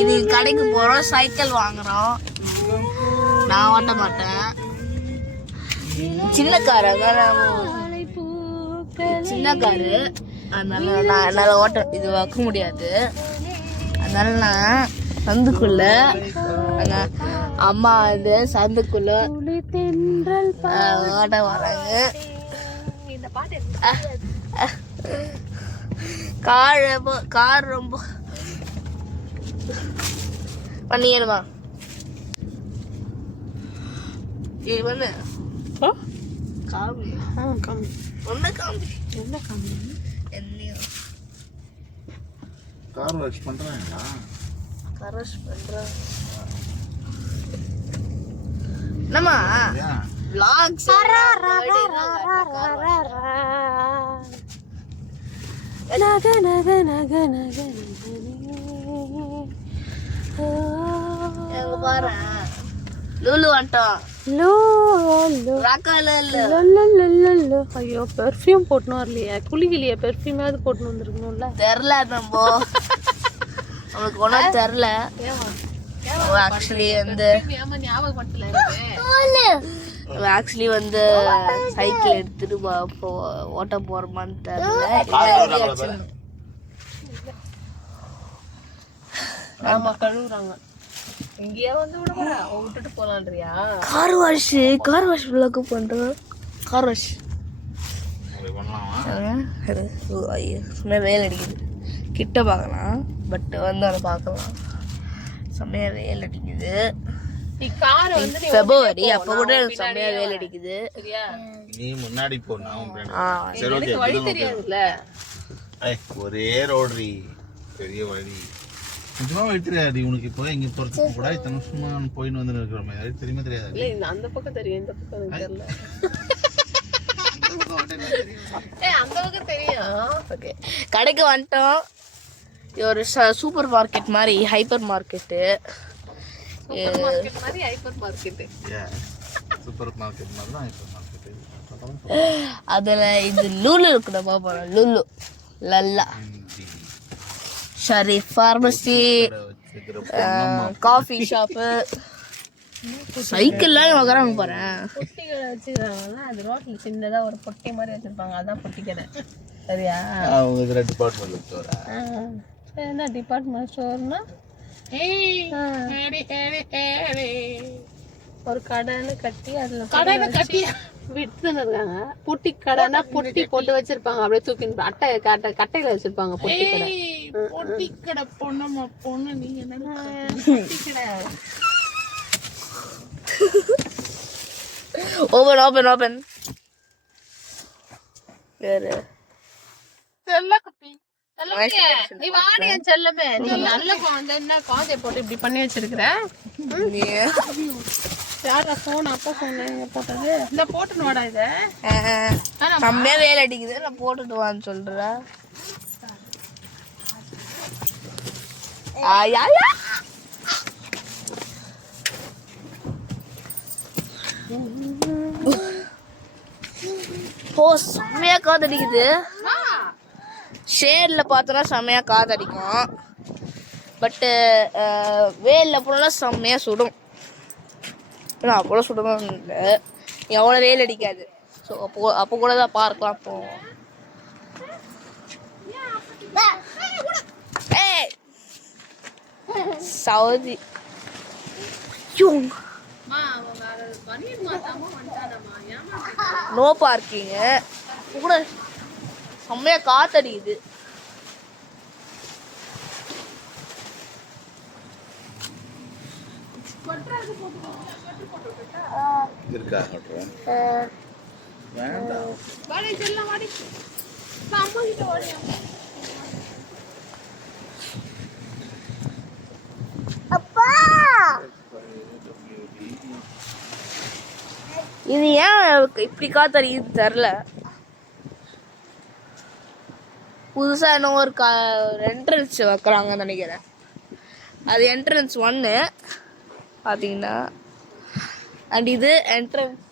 இது கடைக்கு போறோம், சைக்கிள் வாங்குறோம். நான் ஓட்ட மாட்டேன், சின்ன காரு, சின்ன காரு, அதனால நான் என்னால ஓட்ட இது வைக்க முடியாது. அதனால நான் சந்துக்குள்ள அம்மா வந்து சந்துக்குள்ள ஓட வராங்க. கார் ரொம்ப பண்ணிடுமா. இது வந்து காமி ஒன்ன காமி என்ன காமி என்னையோ கார் வாஷ் பண்றாங்களா? கார் வாஷ் பண்றா என்னம்மா vlogs நக நக நக நக எங்க பாரு லூலு வந்துட்டோம். ஐயோ பெர்ஃப்யூம் போட்டுன்னு வரலையே, குளிக்கலையே, பெர்ஃப்யூமாவது போட்டுன்னு வந்துருக்கணும்ல. தெரில நம்ம அவனுக்கு ஒன்றும் தெரில. ஆக்சுவலி வந்து ஆக்சுவலி வந்து சைக்கிள் எடுத்துட்டு ஓட்ட போறோமான்னு தெரியல. ஆமா கழுவுறாங்க. இங்கேயே வந்து விட்டுட்டு போலான்றியா? கார் வாஷ் விளக்கு பண்றோம். கார் வாஷ் சும்மா வெயில் அடிக்குது. கிட்ட பார்க்கலாம், பட் வந்து அதை பார்க்கலாம். செம்மையா வெயில் அடிக்குது. பிப்ரவரி அப்ப கூட செம்மையா வெயில் அடிக்குது. நீ முன்னாடி போ, வழி தெரியாதுல்ல. ஒரே ரோடு, பெரிய வழி. நிஜமா வழி தெரியாது உனக்கு. இப்போ இங்க போறதுக்கு கூட இத்தனை வருஷமா போயின்னு வந்து இருக்கிற மாதிரி தெரியுமா? தெரியாது. இல்ல அந்த பக்கம் தெரியும், இந்த பக்கம் எனக்கு தெரியல. அந்த பக்கம் தெரியும். ஓகே, கடைக்கு வந்துட்டோம். இது ஒரு சூப்பர் மார்க்கெட் மாதிரி, ஹைப்பர் மார்க்கெட்டு. அதுல இது லூலு இருக்குதா பாப்பா? லூலு லல்லா ஷரீஃப் பார்மசி, காஃபி ஷாப்பு, சைக்கிள்லாம் உக்காராங்க போறேன். பொட்டி கடை வச்சுக்கிறாங்கல்ல, அது ரோட்ல சின்னதா ஒரு பொட்டி மாதிரி வச்சிருப்பாங்க, அதான் பொட்டி கடை. சரியா? டிபார்ட்மெண்ட் ஸ்டோரா? என்ன டிபார்ட்மெண்ட் ஸ்டோர்னா ஒரு கடைன்னு கட்டி அதுல கடைன்னு கட்டி விட்டுன்னு இருக்காங்க. பொட்டி கடைனா பொட்டி போட்டு வச்சிருப்பாங்க, அப்படியே தூக்கி கட்டையில வச்சிருப்பாங்க. பொட்டி கடை, பொட்டி கடை பொண்ணம்மா பொண்ணு. நீங்க என்ன பொட்டி கடை? ஓபன் வேற செல்ல குட்டி. நீ வாடி என் செல்லமே. நீ நல்ல குழந்தை, என்ன குழந்தைய போட்டு இப்படி பண்ணி வச்சிருக்கிற? யாரா போன்? அப்பா போன் எங்க போட்டது? இந்த போட்டுன்னு வாடா. இத செம்மையா வேலை அடிக்குது, நான் போட்டுட்டு வான்னு சொல்ற. செம்மையா காத்தடிக்குது. ஷேட்ல பார்த்தோன்னா செம்மையா காத்தடிக்கும், பட்டு வெயில்ல போனா செம்மையா சுடும். அப்போலாம் சுடணும் இல்லை, எவ்வளோ வெயில் அடிக்காது. ஸோ அப்போ கூட தான் பார்க்கலாம். அப்போ சவுதி நோ பார்க்கிங் கூட செம்மையா காத்தடிக்குது. இது ஏன் இப்படி காத்தடிக்குது தெரியல. புதுசா என்ன ஒரு என்ட்ரன்ஸ் வைக்கிறாங்கன்னு நினைக்கிறேன். அது என்ட்ரன்ஸ் 1 பார்த்தீங்கன்னா, அண்ட் இது என்ட்ரன்ஸ்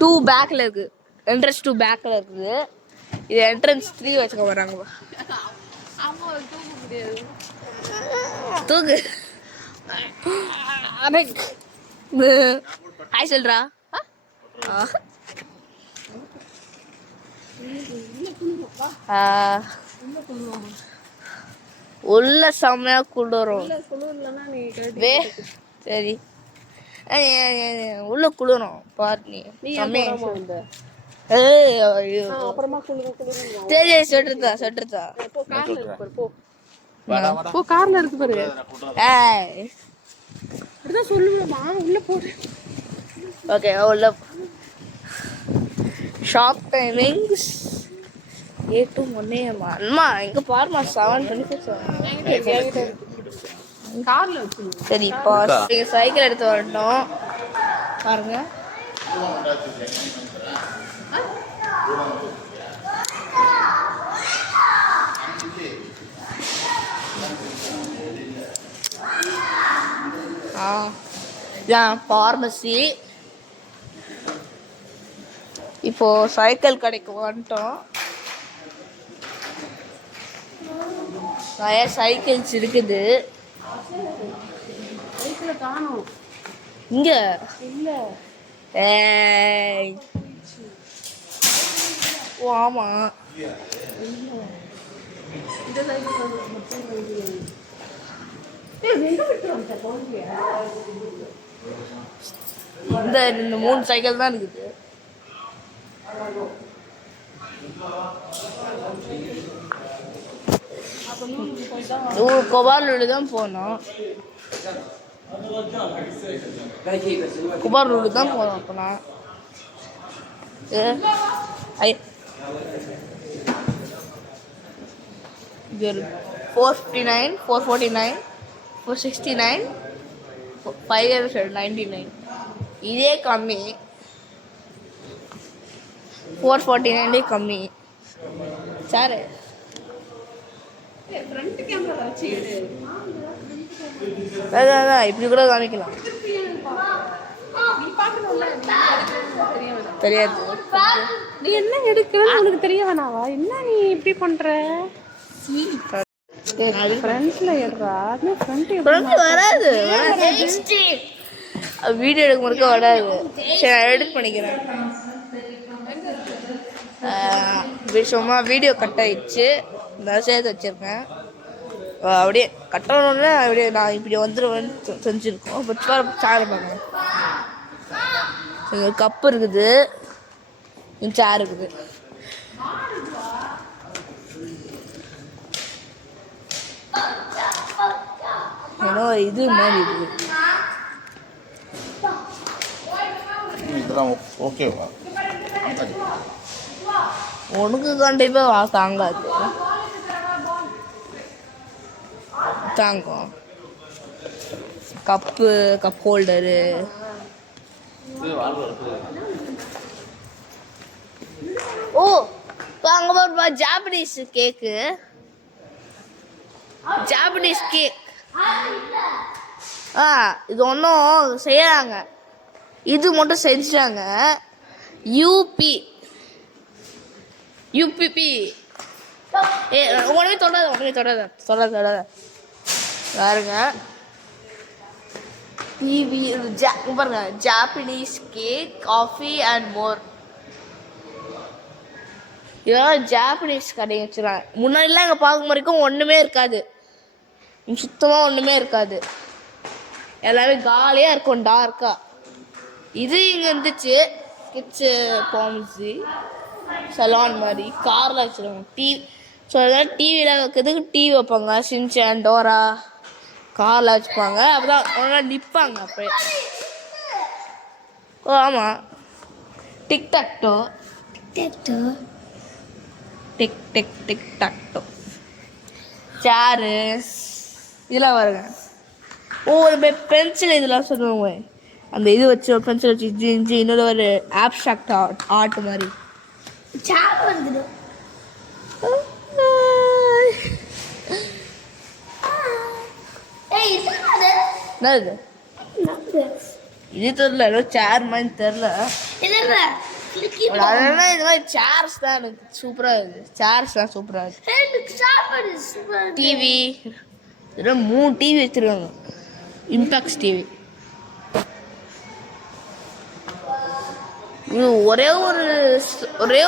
2 பேக்கில் இருக்குது. என்ட்ரன்ஸ் 2 பேக்கில் இருக்குது. இது என்ட்ரன்ஸ் 3 வச்சுக்க வராங்க. ஆமா தூக்க முடியாது. தூக்கு. ஹாய் சொல்றா. உள்ள செம்மையா குளிரும். சரி உள்ள குளிரும் பாரு நீ. அப்புறமா குளிரும். சரி சொட்டுறதா. போ கார்ல இருக்கு பாரு. அப்படிதான் சொல்லுவேமா உள்ள போடு. ஓகே உள்ள. Shop timings 8 to 1 AM. அம்மா இங்க பாருமா 7:24. கார்ல வச்சு. சரி இப்போ நீங்க சைக்கிள் எடுத்து வரணும் பாருங்க. இதான் ஃபார்மசி. இப்போ சைக்கிள் கடைக்கு வந்துட்டோம். நிறைய சைக்கிள்ஸ் இருக்குது. இங்க இல்ல. ஓ ஆமா இந்த 3 சைக்கிள் தான் இருக்குது. குபார்லூர் தான் போனோம். குபார்லூர் தான் போனோம். அப்போ நான் 459, 449, 469, 599. இதே கம்மி. 449 கம்மி. சாரு அதான் இப்படி கூட காமிக்கலாம். தெரியாது. நீ என்ன எடுக்கிறன்னு உனக்கு தெரிய வேணாவா? என்ன நீ இப்படி பண்ற? ஃப்ரண்ட்ல எடுறா. ஃப்ரண்ட் வராது. வீடியோ எடுக்க முறைக்க வராது. சரி நான் எடிட் பண்ணிக்கிறேன். சும்மா வீடியோ கட் ஆயிடுச்சு. நான் சேர்த்து வச்சிருக்கேன். அப்படியே கட்டணும்னா அப்படியே நான் இப்படி வந்துடுவேன்னு செஞ்சுருக்கோம். இப்போ சேர் பார்க்கணும். கப்பு இருக்குது, சேர் இருக்குது. ஏன்னா இது மாதிரி இருக்குது. ஓகேவா? உனக்கு கண்டிப்பாக தாங்காது. தாங்கும். Cup holder. ஓ அங்கே போடுப்பா ஜாப்பனீஸ் கேக்கு. Japanese cake. இது ஒன்றும் செய்யறாங்க. இது மட்டும் செஞ்சுட்டாங்க. யூபிபி. உடனே தொடாத பாருங்க. பாருங்க Japanese cake coffee and more. இதெல்லாம் ஜாப்பனீஸ் கடை வச்சுருவாங்க. முன்னாடிலாம் இங்கே பார்க்கும் வரைக்கும் ஒன்றுமே இருக்காது. சுத்தமாக ஒன்றுமே இருக்காது. எல்லாமே காலியாக இருக்கும் டார்க்காக. இது இங்கே இருந்துச்சு. கிட்ஸு பாம்ஸு சலான் மாதிரி காரில் வச்சுருவாங்க. ஸோ அதெல்லாம் டிவியில் வைக்கிறதுக்கு டிவி வைப்பாங்க. சின்சான் டோரா காரில் வச்சுப்பாங்க. அப்போதான் ஒன்றா நிற்பாங்க அப்படியே. ஓ ஆமாம் டிக்டாக்டோ டிக்டாக்டோ சேரு இதெல்லாம் வருங்க. ஒரு பென்சில் இதெல்லாம் சொல்லுவாங்க. அந்த இது வச்சு பென்சில் வச்சு இஞ்சி இன்னொரு ஒரு ஆப்ஸ்ட்ராக்ட் ஆர்ட் மாதிரி இது தெரியல. சேர் மாதிரி தெரியல. அதெல்லாம் இது மாதிரி சேர்ஸ் தான் எனக்கு சூப்பராக இருக்குது. சேர்ஸ் தான் சூப்பராக இருக்குது. டிவி இதெல்லாம் 3 டிவி வச்சிருக்காங்க. IMPAX TV. இது ஒரே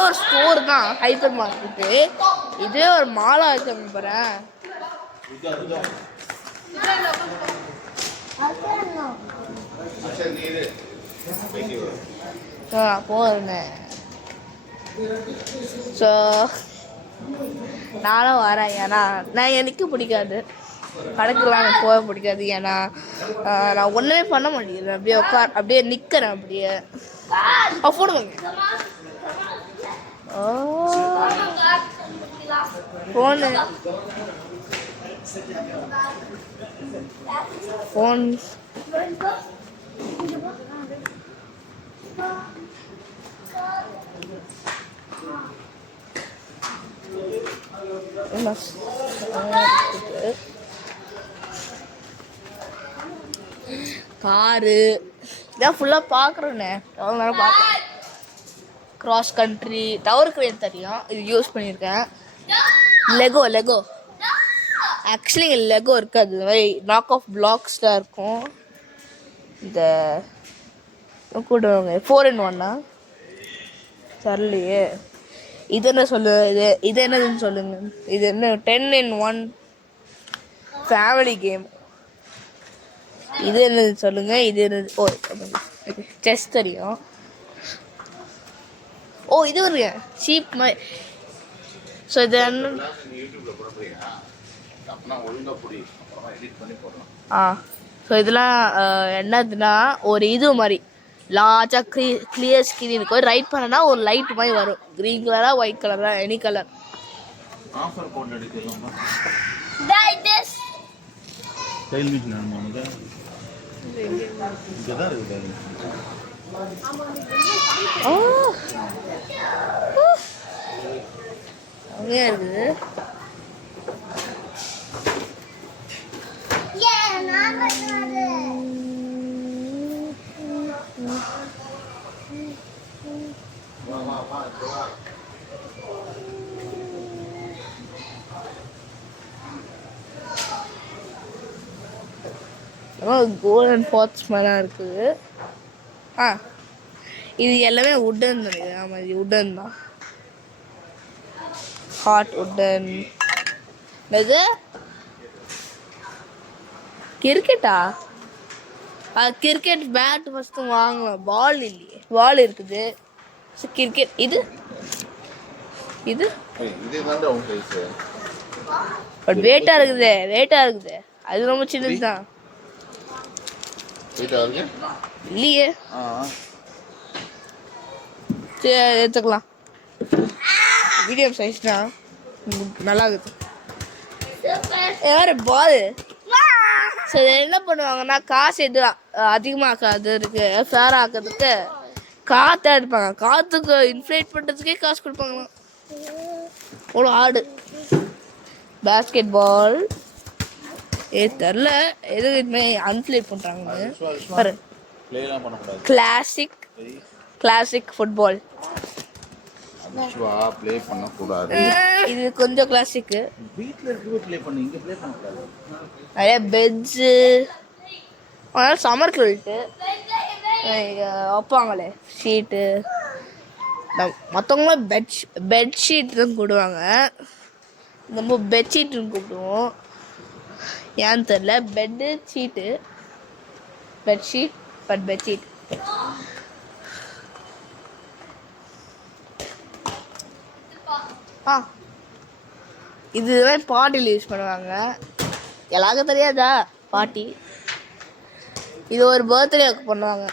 ஒரு ஸ்டோர் தான், ஹைப்பர் மார்க்கெட்டு. இதே ஒரு மாலா வச்சாங்க பாரு. போதுமே. ஸோ நானும் வரேன். ஏன்னா நான் எனக்கு பிடிக்காது கணக்குலாம், எனக்கு போக பிடிக்காது. ஏன்னா நான் ஒன்றுமே பண்ண மாட்டேங்கிறேன். அப்படியே அப்படியே நிற்கிறேன். அப்படியே போடுவாங்க. ஃபோன் காரு இதான் ஃபுல்லாக பார்க்குறோண்ணே. எவ்வளோ நேரம் பார்க்குறேன். கிராஸ் கண்ட்ரி டவர் கிரேன் தெரியும், இது யூஸ் பண்ணியிருக்கேன். லெகோ ஆக்சுவலி இங்கே லெகோ இருக்காது, இந்த மாதிரி நாக் ஆஃப் பிளாக்ஸ் தான் இருக்கும். இந்த கூடுவாங்க 4-in-1 தரலையே. இது என்ன இது என்னதுன்னு சொல்லுங்க. இது என்ன 10-in-1 ஃபேமிலி கேம். இது என்னது சொல்லுங்க. இது என்னது? ஓ செஸ் தெரியும். ஓ இது ஒரு சீப் மாதிரி. ஸோ இது என்ன? ஸோ இதெல்லாம் என்னதுன்னா ஒரு இது மாதிரி லார்ஜாக கிளியர் ஸ்கிரீன் இருக்கும். ரைட் பண்ணனா ஒரு லைட் மாதிரி வரும். க்ரீன் கலரா ஒயிட் கலரா எனி கலர். அங்கே இருக்குது. கோல்டன் பாட்ஸ் மாதிரிலாம் இருக்குது. இது எல்லாமே உட்டன் தான். ஆமாம் இது உட்டன் தான். Hot wooden. இது கிரிக்கெட்டா? கிரிக்கெட் பேட் ஃபஸ்ட்டு வாங்கலாம். பால் இல்லையே, பால் இருக்குது. ஸோ கிரிக்கெட் இது பட் வெயிட்டாக இருக்குது. அது ரொம்ப சின்னது தான் இல்லையே. சரி எடுத்துக்கலாம். மீடியம் சைஸ் தான், நல்லா இருக்குது. யாரு பால்? ஸோ இதை என்ன பண்ணுவாங்கன்னா காசு எது அதிகமாக்காது இருக்கு ஃபேர் ஆக்கிறதுக்கு காற்றை எடுப்பாங்க. காற்றுக்கு இன்ஃப்ளேட் பண்ணுறதுக்கே காசு கொடுப்பாங்களாம். ஒரு ஆடு. பேஸ்கெட் பால் தெரில எது இதுமாதிரி அன்ஃப்ளேட் பண்ணுறாங்கன்னு பாரு. Classic football. இது கொஞ்சம் கிளாசிக்கு. நிறைய பெட்ஸு சம்மர் கில்ட்டு வைப்பாங்களே ஷீட்டு. மற்றவங்களாம் பெட்ஷீட் தான் கூடுவாங்க. நம்ம பெட்ஷீட்டுன்னு கூப்பிடுவோம். ஏன்னு தெரில. Bed sheet bedsheet but bedsheet. இதுதான் பாட்டியில் யூஸ் பண்ணுவாங்க. எல்லாருக்கும் தெரியாதா பாட்டி? இது ஒரு பர்த்டேக்கு பண்ணுவாங்க.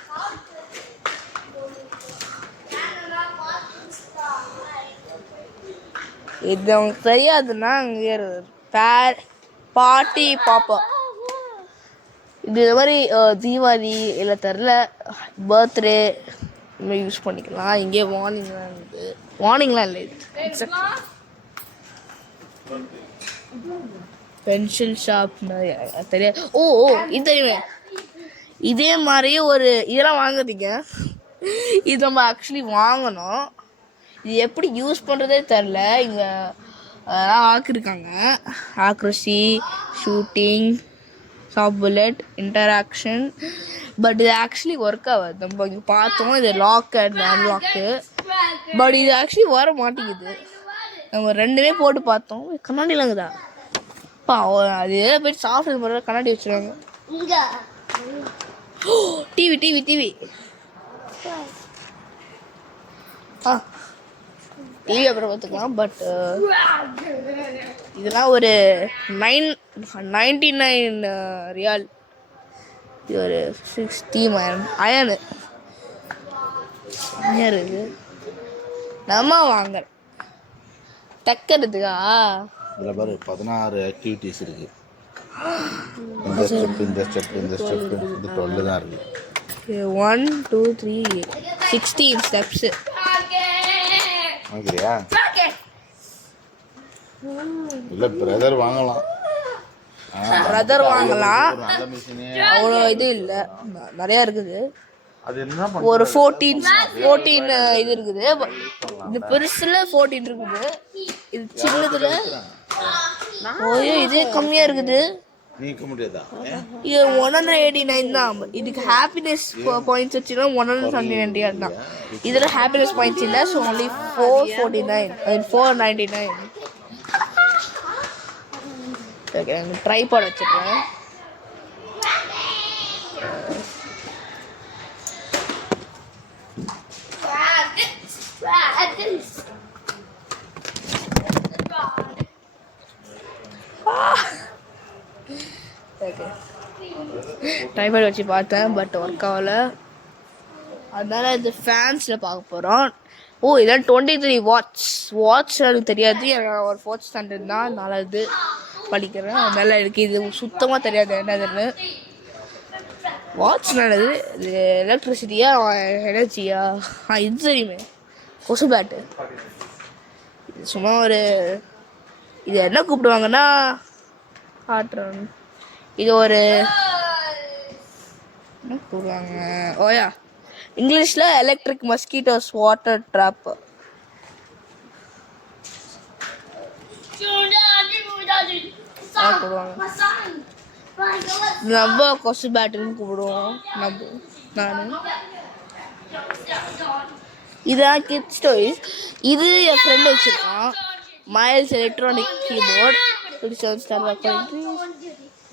இது அவங்களுக்கு தெரியாதுன்னா அங்கே பாட்டி பாப்பா. இது மாதிரி தீபாவளி இல்லை தெரில பர்த்டே யூஸ் பண்ணிக்கலாம். இங்கே வார்னிங்லாம் இருக்குது. வார்னிங்லாம் இல்லை, இது பென்சில் ஷாப் தெரியாது. ஓ இது தெரியுமே. இதே மாதிரி ஒரு இதெல்லாம் வாங்குறீங்க. இது நம்ம ஆக்சுவலி வாங்கணும். இது எப்படி யூஸ் பண்ணுறதே தெரில. இங்கே அதெல்லாம் ஆக்கிருக்காங்க. Accuracy, shooting, soft bullet, interaction. But இது ஆக்சுவலி ஒர்க் ஆகாது. நம்ம இங்கே பார்த்தோம் இது லாக் அண்ட் அன்லாக்கு. பட் இது ஆக்சுவலி வர மாட்டேங்குது. நம்ம ரெண்டுமே போட்டு பார்த்தோம். கண்ணாடிலாங்குதா அது போய் சாஃப்ட்வேர் முறையில் கண்ணாடி வச்சுருவாங்க. டிவி டிவி டிவி டிவி அப்புறம் பார்த்துக்கலாம். பட் இதெல்லாம் ஒரு 99 ரியால். இது ஒரு 60 அயனு இருக்குது. நம்ம வாங்க டக்கிறதுக்கா இதில் பாரு 16 ஆக்டிவிட்டீஸ் இருக்கு. இந்த ஸ்டெப் இந்த ஸ்டெப் இந்த ஸ்டெப் இது 12 தான் இருக்கு. 1 2 3 16 ஸ்டெப்ஸ். வாங்கிறியா? இல்லை பிரதர் வாங்கலாம். பிரதர் வாங்கலாம். நல்ல மிஷினே அவ்வளோ இது இல்லை, நிறையா இருக்குது. அது என்ன ஒரு 14 இது இருக்குது. இது பெருசுல 14 இருக்குது. இது சின்னதுல ஓயோ இது கம்மியா இருக்குது. நீக்க முடியாதா? இது 189 தான். இதுக்கு ஹாப்பினஸ் பாயிண்ட்ஸ் வச்சுன்னா 179 தான். இதுல ஹாப்பினஸ் பாயிண்ட்ஸ் இல்லை. So only 449 499. ஓகே, நாங்கள் ட்ரைபாட் வச்சுருக்கேன். ஓகே, ட்ரைபாட் வச்சு பார்த்தேன். பட் ஒர்க் ஆகலை. அதனால இந்த ஃபேன்ஸில் பார்க்க போகிறோம். ஓ இதான் 23 வாட்ச் எனக்கு தெரியாது. எனக்கு ஒரு 4th ஸ்டாண்டர்ட் தான், அதனால இது படிக்கிறேன். அதனால எனக்கு இது சுத்தமாக தெரியாது என்னதுன்னு. வாட்ச் நல்லது. இது எலக்ட்ரிசிட்டியா எனர்ஜியா? இது தெரியுமே, கொசு பேட்டு. இது சும்மா ஒரு இது என்ன கூப்பிடுவாங்கன்னா காட்டுறேன். இது ஒரு என்ன கூப்பிடுவாங்க, ஓயா இங்கிலீஷில் எலக்ட்ரிக் மஸ்கிட்டோஸ் வாட்டர் ட்ராப். நம்ம கொசு பேட்டுன்னு கூப்பிடுவோம். நான் இதான் கிட்ஸ் டாய்ஸ். இது என் ஃப்ரெண்டு வச்சுருக்கான். Miles electronic keyboard.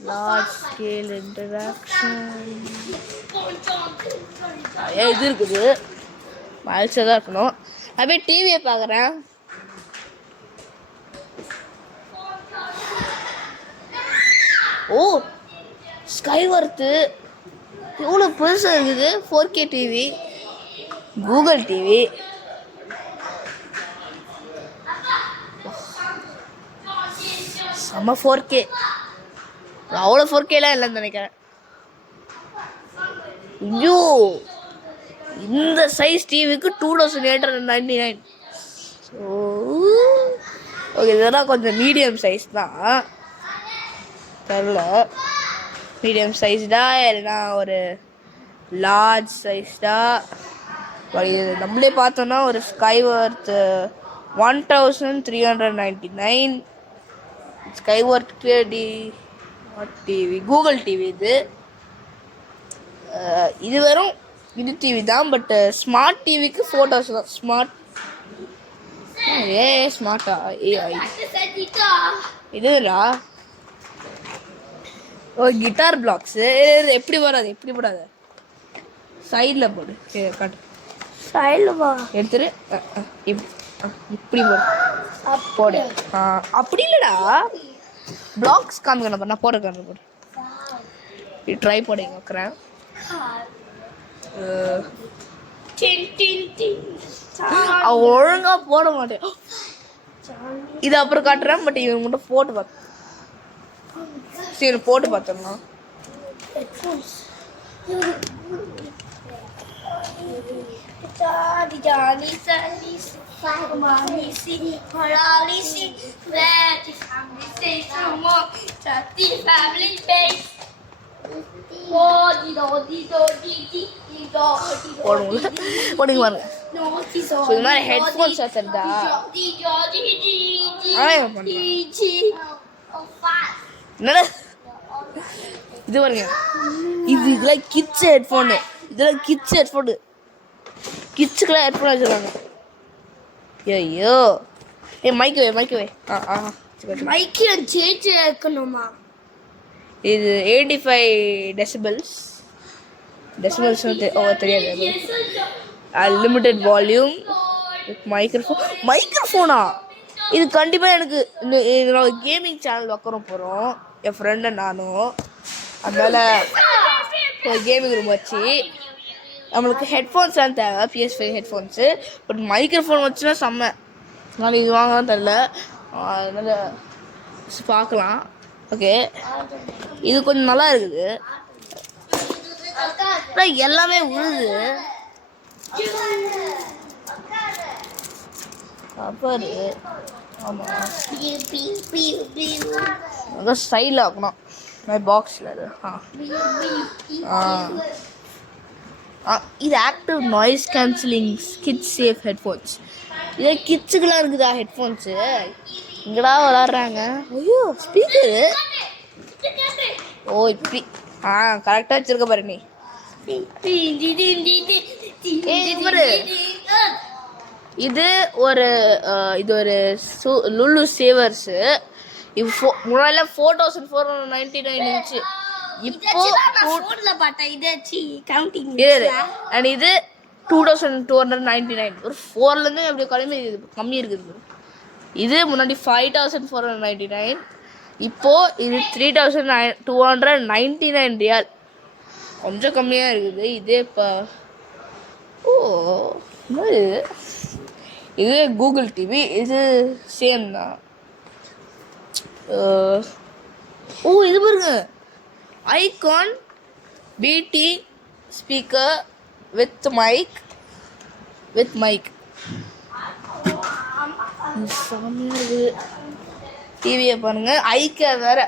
Large scale interaction. இது இருக்குது. மைல்ஸாக தான் இருக்கணும். அப்படியே டிவியை பார்க்குறேன். ஓ ஸ்கைவர்த்து எவ்வளோ பெருசாக இருக்குது. 4K TV, Google TV. செம்ம 4K. அவ்வளோ 4Kலாம் இல்லைன்னு நினைக்கிறேன். ஐயோ இந்த சைஸ் டிவிக்கு 2899. ஸோ ஓகே, இதெல்லாம் கொஞ்சம் மீடியம் சைஸ் தான். தெரில மீடியம் சைஸ்டா இல்லைனா ஒரு லார்ஜ் சைஸ்டா. இது நம்மளே பார்த்தோன்னா ஒரு ஸ்கைவர்த் 1399. ஸ்கைவர்த் டிவி கூகுள் டிவி. இது வெறும் இது டிவி தான். பட் ஸ்மார்ட் டிவிக்கு ஃபோட்டோஸ் தான். ஸ்மார்ட்டா ஏஐ இதுடா. ஓ கிட்டார் பிளாக்ஸு. எப்படி போடாது சைடில் போடு. காட்டு சைடில் போ. எடுத்துரு இப்படி போடு. அப்படி இல்லைடா, பிளாக்ஸ் காமிக்கணும். நான் போடுறேன். ட்ரை போட வைக்கிறேன். ஒழுங்கா போட மாட்டேன். இது அப்புறம் காட்டுறேன். பட் இவங்க மட்டும் போட்டு பார்க்க. சரி போட்டு பார்த்தோம்னா போடுங்க பாருங்க. ஸோ இது மாதிரி ஹெட்ஃபோன்ஸ் வச்சுருந்தா என்னடா இது பாருங்க, இதெல்லாம் கிட்ஸ் ஹெட்ஃபோனு, இதெல்லாம் கிட்ஸ் ஹெட்ஃபோனு, கிட்ஸுக்கெல்லாம் ஹெட்ஃபோன் வச்சுருக்காங்க. ஐயோ மைக்கு வே மைக்கில் சேச்சு இருக்கணுமா? இது 85 டெசிபல்ஸ் தெரியாது. அன்லிமிட்டெட் வால்யூம் வித் மைக்ரோஃபோனா? இது கண்டிப்பாக எனக்கு இந்த கேமிங் சேனல் போகிறோம் என் ஃப்ரெண்டு நானும். அதனால் கேமிங் ரூம் வச்சு நம்மளுக்கு ஹெட்ஃபோன்ஸ்லாம் தேவை, PS5 ஹெட்ஃபோன்ஸு. பட் மைக்ரோஃபோன் வச்சுன்னா செம்ம. அதனால் இது வாங்கலாம் தெரில, அதனால் பார்க்கலாம். ஓகே, இது கொஞ்சம் நல்லா இருக்குது. எல்லாமே உழுது கப்பரு. ஆமாம், அங்கே ஸ்டைலாக ஆக்கணும் பாக்ஸில். அது இது active noise cancelling kids safe headphones. இதே கிட்ஸுக்கெல்லாம் இருக்குதா ஹெட்ஃபோன்ஸு? இங்கடா விளாட்றாங்க. ஐயோ ஸ்பீக்கரு. ஓ இப்படி கரெக்டாக வச்சுருக்க பாரு நீ. இது ஒரு லுலு சேவர்ஸு. இது முன்னாடிலாம் 4499 இருந்துச்சு. இப்போ அண்ட் இது 2299. ஒரு 4லேருந்து அப்படியே கம்மி இருக்குது. இது முன்னாடி 5499. இப்போது இது 3299 ரியால், கொஞ்சம் கம்மியாக இருக்குது. இதே இப்போ இது கூகுள் டிவி, இது சேம் தான். இது பாருங்க, ஐகான் பிடி ஸ்பீக்கர் வித் மைக் செம்மையாக இருக்குது. டிவியை பாருங்க, ஐகேர் வேற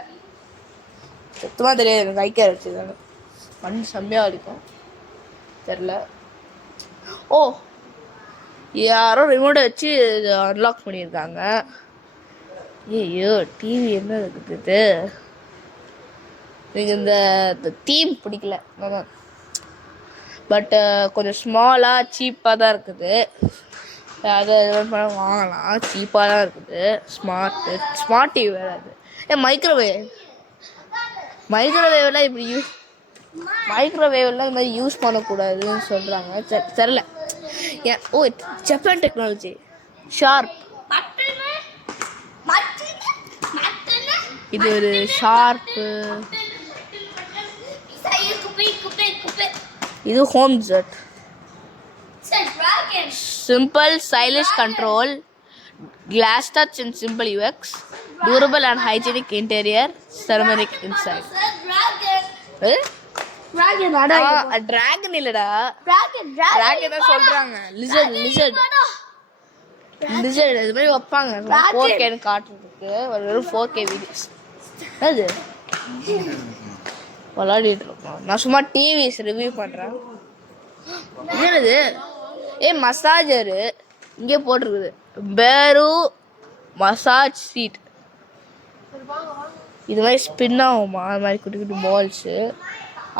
சுத்தமாக தெரியாது எனக்கு. ஐகேர் வச்சுருக்காங்க, மண் செம்மையாக இருக்கும் தெரில. ஓ யாரோ ரிமோட்டை வச்சு அன்லாக் பண்ணியிருக்காங்க. ஐயோ டிவி என்ன இருக்குது? எனக்கு இந்த தீம் பிடிக்கல, பட்டு கொஞ்சம் ஸ்மாலாக சீப்பாக தான் இருக்குது. அதை வாங்கலாம், சீப்பாக தான் இருக்குது. ஸ்மார்ட் டிவி வேறு. அது மைக்ரோவேவெல்லாம் இப்படி மைக்ரோவேவெல்லாம் இந்த மாதிரி யூஸ் பண்ணக்கூடாதுன்னு சொல்கிறாங்க. தெரில ஏன். ஓ ஜப்பான் டெக்னாலஜி ஷார்ப். இது ஒரு ஷார்ப்பு. இது home jet. Simple stylish control, glass touch and simple UX, durable and hygienic interior, ceramic inside. Dragon இல்லடா, dragon தான் சொல்றாங்க. lizard இது மாதிரி வைப்பாங்க 4K காட்டுறதுக்கு. வெறும் 4K வீடியோஸ் அது விளையாடிட்டு இருக்கோம். நான் சும்மா டிவிஸ் ரிவ்யூ பண்ணுறேன். என்னது மசாஜரு இங்கே போட்டிருக்குது, பேரு மசாஜ் சீட். இது மாதிரி ஸ்பின் ஆகுமா? அது மாதிரி குட்டி குட்டி பால்ஸு.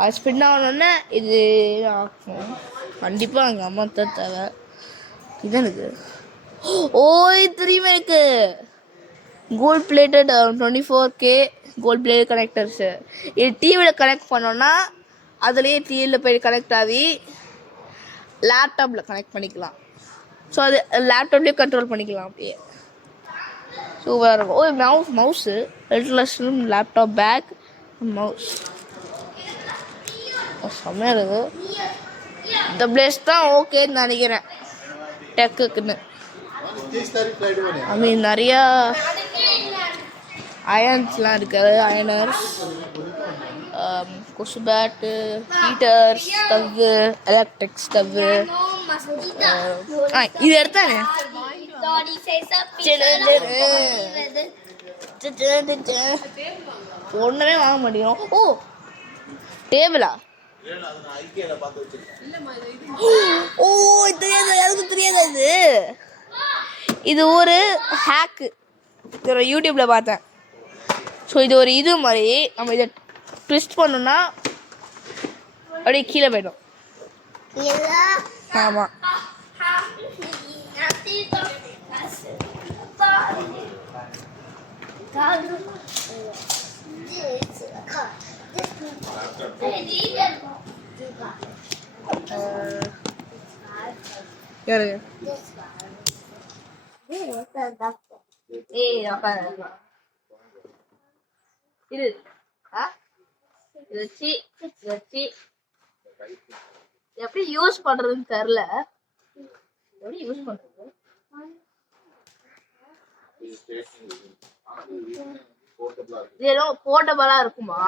அது ஸ்பின் ஆகணுன்னா இது ஆகும் கண்டிப்பாக. எங்கள் அம்மா தான் தேவை. இது எனக்கு இது தெரியுமா எனக்கு? Gold plated 24K gold plated connectors. இது டிவியில் கனெக்ட் பண்ணோன்னா அதுலேயே டிவியில் போய் கனெக்ட் ஆகி லேப்டாப்பில் கனெக்ட் பண்ணிக்கலாம். ஸோ அது லேப்டாப்லேயே கண்ட்ரோல் பண்ணிக்கலாம் அப்படியே. சூப்பராக இருக்கும். மவுஸு ரெட்லஸ்லும் லேப்டாப் பேக் மவுஸ் செம்மையாக இருக்குது. இந்த பிளேஸ் தான் ஓகேன்னு நினைக்கிறேன் டெக்குக்குன்னு. ஐ மீன் நிறையா அயன்ஸ்லாம் இருக்குது, அயனர்ஸ், கொசு bat, heaters, stove, electric stove. இது எடுத்தானே ஒன்றுமே வாங்க மாட்டேங்கிறோம். ஓ டேபிளா? ஓ தெரியாது, எனக்கு தெரியாது. இது ஒரு ஹேக்கு, இது ஒரு யூடியூப்ல பார்த்தேன். ஸோ இது ஒரு இது மாதிரி நம்ம இதை ட்விஸ்ட் பண்ணோம்னா அப்படியே கீழே போயிடும். ஆமாம், யாரு இது எப்படி யூஸ் பண்றதுன்னு தெரியல. எப்படி யூஸ் பண்றது? இது ஏதோ போர்ட்டபிளா இருக்குமா?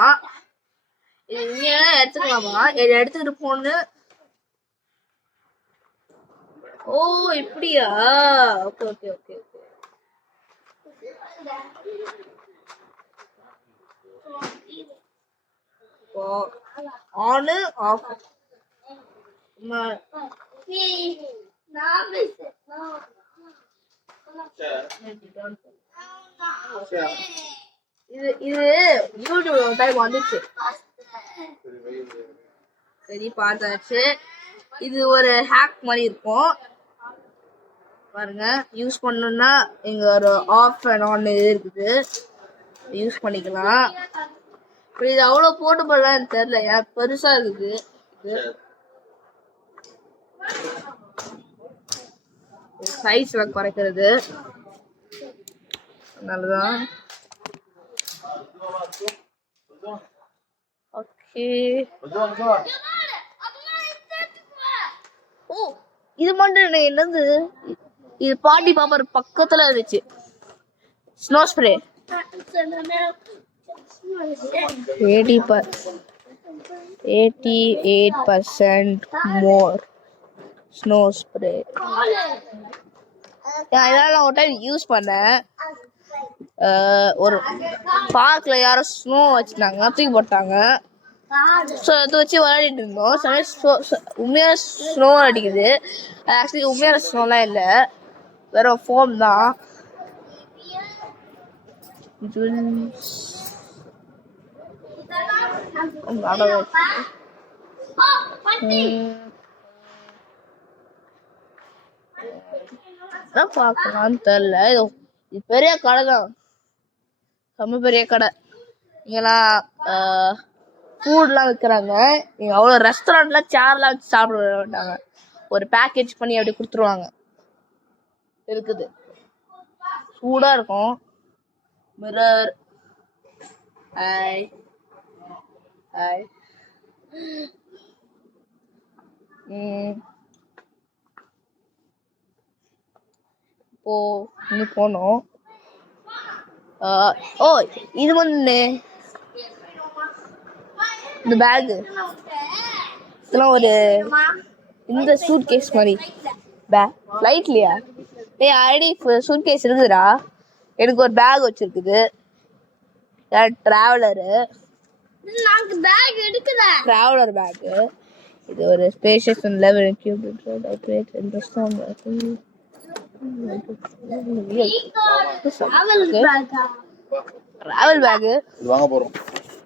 இது இங்க எடுத்துக்கலாமா? இதை எடுத்துக்கிட்டு போன்னு. ஓ இப்படியா? Okay okay okay okay. On off இது யூடியூப்ல ஒரு டைம் வந்துச்சு. சரி பார்த்தாச்சு. இது ஒரு ஹேக் மாதிரி இருக்கும் பாருங்க. யூஸ் பண்ணணும்னா இங்க ஒரு ஆஃப் அண்ட் ஆன் இருக்குது, யூஸ் பண்ணிக்கலாம். இது அவ்வளோ போர்ட்டபிளான்னு தெரியல, எனக்கு பெருசா இருக்குது. சைஸ்ல குறைக்கிறது நல்லதான். ஓகே. ஓ இது மட்டும் என்னது? இது பாட்டி பாப்பர் பக்கத்துல இருந்துச்சு. Snow spray 88% more snow spray. இதெல்லாம் ஒரு டைம் யூஸ் பண்ணேன். ஒரு பார்க்ல யாரும் ஸ்னோ வச்சுட்டாங்க, தூக்கி போட்டாங்க. ஸோ அதை வச்சு விளையாடிட்டு இருந்தோம். உண்மையான ஸ்னோ அடிக்குது. ஆக்சுவலி உண்மையான ஸ்னோலாம் இல்லை, வேற ஃபோம் தான். பார்க்கலான்னு தெரியல. இது பெரிய கடை தான், ரொம்ப பெரிய கடை. இங்கெல்லாம் ஃபுட்லாம் விற்கிறாங்க. இங்கே அவ்வளோ ரெஸ்டாரண்ட்லாம் சேர்லாம் வச்சு சாப்பிட மாட்டாங்க, ஒரு பேக்கேஜ் பண்ணி அப்படி கொடுத்துருவாங்க. இருக்குது, சூடாக இருக்கும். மிரர் இப்போ இங்கே போனோம். ஓ இது வந்து இந்த பேகு, இதெல்லாம் ஒரு இந்த சூட் கேஸ் மாதிரி. ஃப்ளைட்லையா? ஆல்ரெடி சூட் கேஸ் இருக்குதுடா. எனக்கு ஒரு பேக் வச்சிருக்குது, ட்ராவலரு, ட்ராவலர் பேக்கு. இது ஒரு spacious and level travel bag வாங்க போறோம்.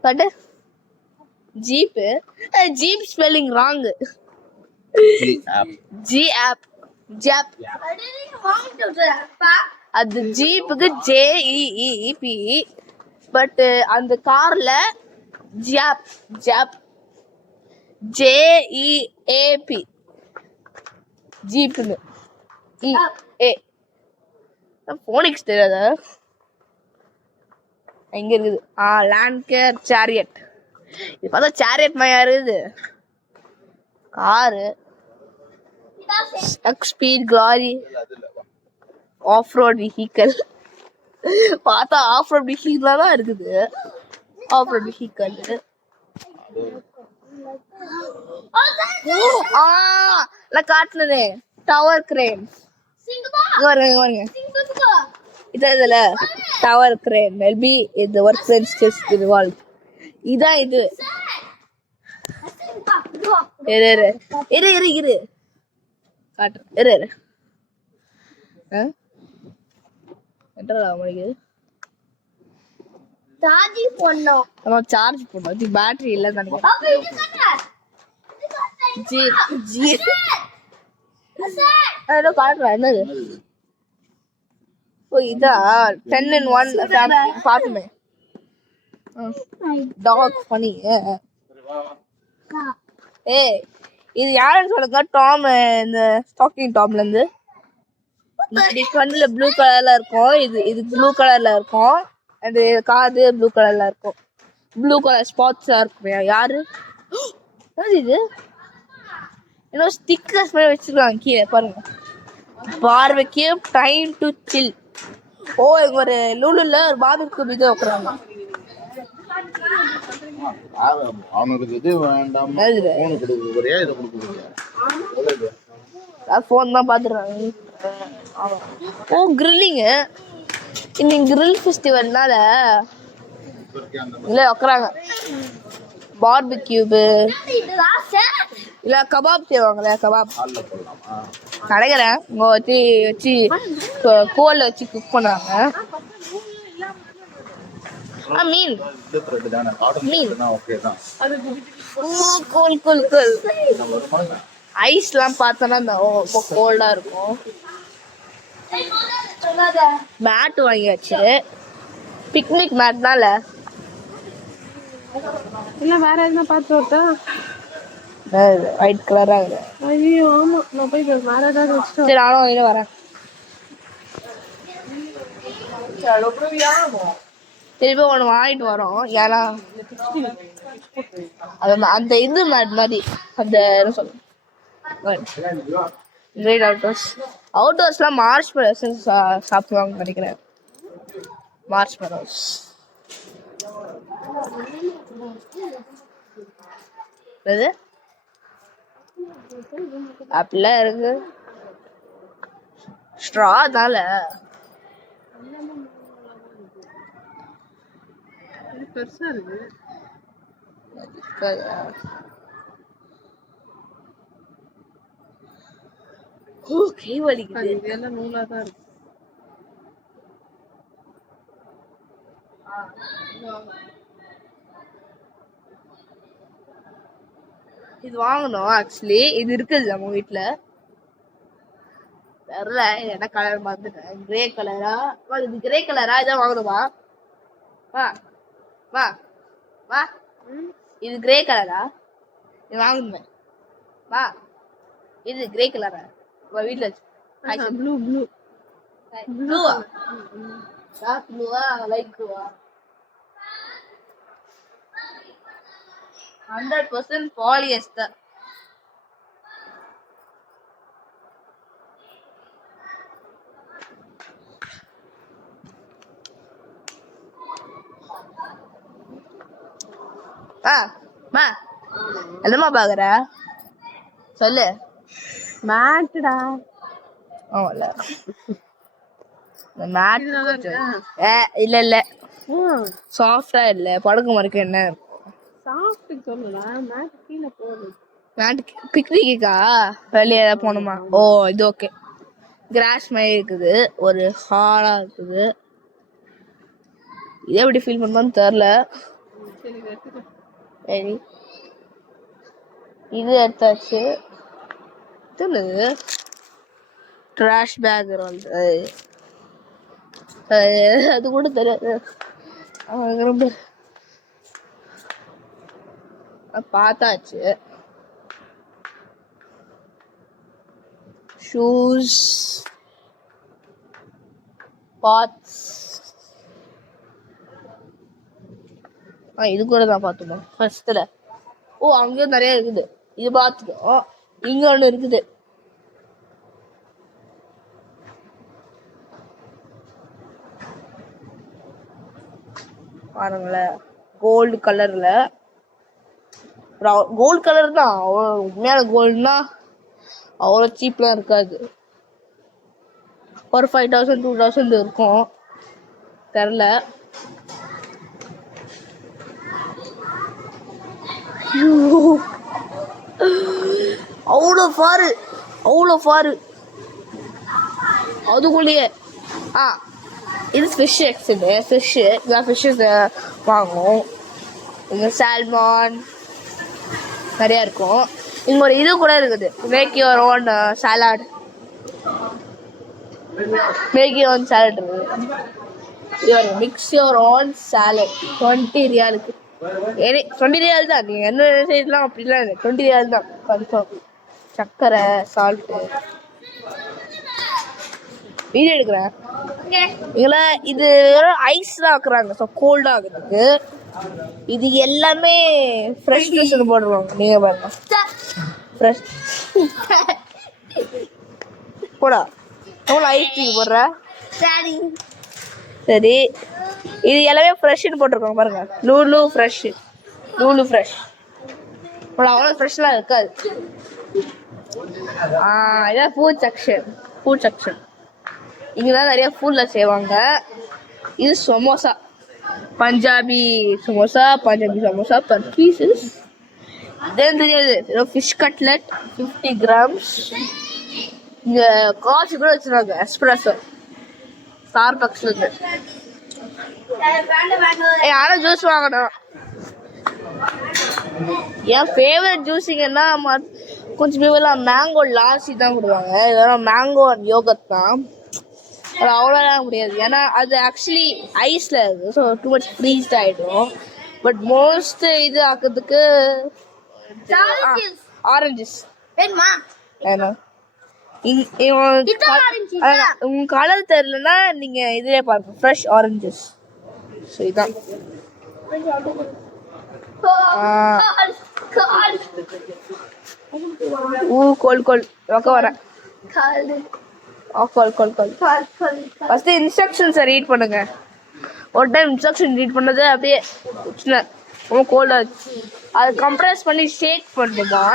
கட்டு jeep. Jeep spelling wrong. G of ஜாப். அது ஜீப்புக்கு JEEP, பட் அந்த கார்ல ஜாப் ஜாப் JEAP ஜீப்னு EA. போனிக்ஸ் தெரியாதா? எங்க இருக்குது? Land care chariot. இது பார்த்தா சேரியட் மாதிரி இருக்குது. Car speed glory off road vehicle. பார்த்தா ஆஃப் ரோட் வெஹிக்கலா தான் இருக்குது. Off road vehicle. நான் காட்டுனதே டவர் கிரேன். வருங்க இதுல டவர் கிரேன் மேபி இது ஒர்க் ஸ்டில் இன்வால்வ். இதான் இது இரு இரு இரு இரு இரு காட்டு இரு இரு என்டர் ஆக மாட்டேங்குது. சார்ஜ் பண்ணோம். நம்ம சார்ஜ் பண்ணோம். இது பேட்டரி இல்லை நினைக்கிறேன். அப்ப இது கட்ட. ஜி ஜி ஏதோ காட்டுறா என்னது? ஓ இதா 10-in-1 பாத்துமே. Talk funny. ஏய் இது யாருன்னு சொல்லுங்க. டாம் இந்த ஸ்டாக்கிங் டாம்ல இருந்து இப்படி கண்ணுல ப்ளூ கலர்ல இருக்கும். இது ப்ளூ கலர்ல இருக்கும். அது காது ப்ளூ கலர்ல இருக்கும். ப்ளூ கலர் ஸ்பாட்ஸா இருக்குமே. யாரு இது? இன்னும் ஸ்டிக்கர்ஸ் மாதிரி வச்சிருக்காங்க கீழே பாருங்க. Barbecue time to chill. ஓ இங்க ஒரு லூலுல ஒரு பார்பெக்யூ இது வைக்கிறாங்க. அவனுக்கு இது வேண்டாம். போன் கொடுக்குறியா இதை கொடுக்குறியா? ஃபோன் தான் பார்த்துருக்காங்க. ஓ கிரில்லிங்கு. இன்னைக்கு கிரில் ஃபெஸ்டிவல்னால இல்லை வைக்கிறாங்க. பார்பிக்யூபு இல்லை கபாப் செய்வாங்களே கபாப் கிடைக்கிறேன். இங்கே வச்சு கோலில் வச்சு குக் பண்ணாங்க. மீன் மீன் கூல் கூல் கூல். ஐஸ்லாம் பார்த்தோன்னா ரொம்ப கோல்டாக இருக்கும். மேட் வாங்கியாச்சு. பிக்னிக் மேட்னால இல்ல வேற எதுனா பார்த்து வரட்டா? ஒயிட் கலராக இருக்குது. ஐயோ ஆமா நான் போய் வேற ஏதாவது வச்சுட்டு சரி நானும் வாங்கிட்டு வரேன். திருப்பி ஒன்று வாங்கிட்டு வரோம். ஏன்னா அது அந்த இது மேட் மாதிரி அந்த என்ன சொல்ல கிரேட் அவுட்டோர்ஸ்லாம் மார்ச் மெலோஸ் சாப்பிடுவாங்கன்னு நினைக்கிறேன். மார்ச் மெலோஸ் அது அப்படிலாம் இருக்கு. ஸ்ட்ரா தால பெருசா இருக்கு. கை வலிக்குது. இதெல்லாம் நூலா தான் இருக்கு. இது வாங்கணும். ஆக்சுவலி இது இருக்குது நம்ம வீட்டுல. தெரியல இது என்ன கலர் பார்த்துட்டேன். கிரே கலரா? இது கிரே கலரா? இதான் வாங்கணுமா? வா வா வா. இது கிரே கலரா? இது வாங்கணுமே. வா இது கிரே கலரா? வீட்டுல வச்சு ப்ளூ ப்ளூ ப்ளூவா? டார்க் ப்ளூவா லைட் ப்ளூவா? 100% பாலியஸ்டர். மா என்னம்மா பாக்குற சொல்லு. மேட்டுடா. ஆமால மேட் இல்ல இல்ல சாஃப்டா இல்ல படுக்க மாதிரி என்ன சாஃப்ட் சொல்லல. மேட் கீழே போகுது. மேட் பிக்னிக்கா வெளியே ஏதாவது போகணுமா? ஓ இது ஓகே. கிராஸ் மாதிரி இருக்குது. ஒரு ஹாலா இருக்குது. இதே எப்படி ஃபீல் பண்ணான்னு தெரில. சரி இது எடுத்தாச்சு. இது ட்ராஷ் பேக் அது கூட தெரியாது. ரொம்ப பார்த்தாச்சு. ஷூஸ் பாட்ஸ் இது கூட தான் பார்த்தோமா ஃபர்ஸ்ட்ல. ஓ அங்கேயும் நிறைய இருக்குது. இது பார்த்துட்டோம். இங்க ஒன்று இருக்குது. பாருங்களேன் கோல்டு கலர்ல. கோல்டு கலர் தான். அவ்வளோ உண்மையான கோல்டுனா அவ்வளோ சீப்லாம் இருக்காது. ஒரு 5000 2000 இருக்கும். தெரில. அவ்வளோ ஃபாரு அதுக்குள்ளேயே. இது ஃபிஷ் எக்ஸிடு. ஃபிஷ்ஷு இதெல்லாம் ஃபிஷ்ஷஸ் வாங்குவோம். இங்கே சால்மான் நிறையா இருக்கும். இங்கே ஒரு இது கூட இருக்குது, make your own salad. Make your own salad இருக்குது. மிக்ஸ் யுவர் ஓன் சாலட் 20 ரியாலுக்கு. 20 ரியால் தான். நீங்கள் என்ன செய்யலாம் அப்படிலாம் இல்லை, 20 ரியால் தான் கன்ஃபார்ம். சர்க்கரை, சால்ட்டு. வீடியோ எடுக்கிறேன். இதில் இது ஐஸ் தான் ஆக்குறாங்க, ஸோ கோல்டாக ஆகுறதுக்கு. இது எல்லாமே ஃப்ரெஷ் ஜூஸ் போடுவாங்க. நீங்கள் பாருங்க, ஃப்ரெஷ். போடா எவ்வளோ ஐஸ் தூக்கி போடுற. சரி, இது எல்லாமே ஃப்ரெஷ்ஷுன்னு போட்டிருக்கோங்க பாருங்க. லூலு ஃப்ரெஷ். போடா, அவ்வளோ ஃப்ரெஷ்லாம் இருக்காது. இதான் ஃபுட் செக்ஷன். இங்கே தான் நிறைய ஃபுட்டில் செய்வாங்க. இது சமோசா, பஞ்சாபி சமோசா per pieces. தென் தெரியாது ஃபிஷ் கட்லெட் 50 grams. இங்கே காஃபி கூட வச்சுருவாங்க, எஸ்ப்ரெஸோ ஸ்டார்பக்ஸ்ல இருந்து. ஆனால் ஜூஸ் வாங்கணும். என் ஃபேவரட் ஜூஸிங்கன்னா கொஞ்சம் பேர்லாம் மேங்கோ லாசி தான் கொடுவாங்க. இதெல்லாம் மேங்கோ அண்ட் யோகட் தான். அது அவ்வளோலாம் முடியாது, ஏன்னா அது ஆக்சுவலி ஐஸில் இருக்குது, ஸோ டூ மச் ஃப்ரீஸ்ட் ஆகிடும். பட் மோஸ்ட் இது ஆக்கிறதுக்கு ஆரஞ்சஸ் ஏன்னா உங்க கலர் தெரியலன்னா நீங்கள் இதிலே பாருங்க, ஃப்ரெஷ் ஆரஞ்சஸ். ஸோ இதுதான் கோல் வைக்க வரேன். ஃபஸ்ட்டு இன்ஸ்ட்ரக்ஷன்ஸை ரீட் பண்ணுங்க. ஒரு டைம் இன்ஸ்ட்ரக்ஷன் ரீட் பண்ணது அப்படியே ரொம்ப கோல்டாக. அது கம்ப்ரெஸ் பண்ணி ஷேக் பண்ணணுமா,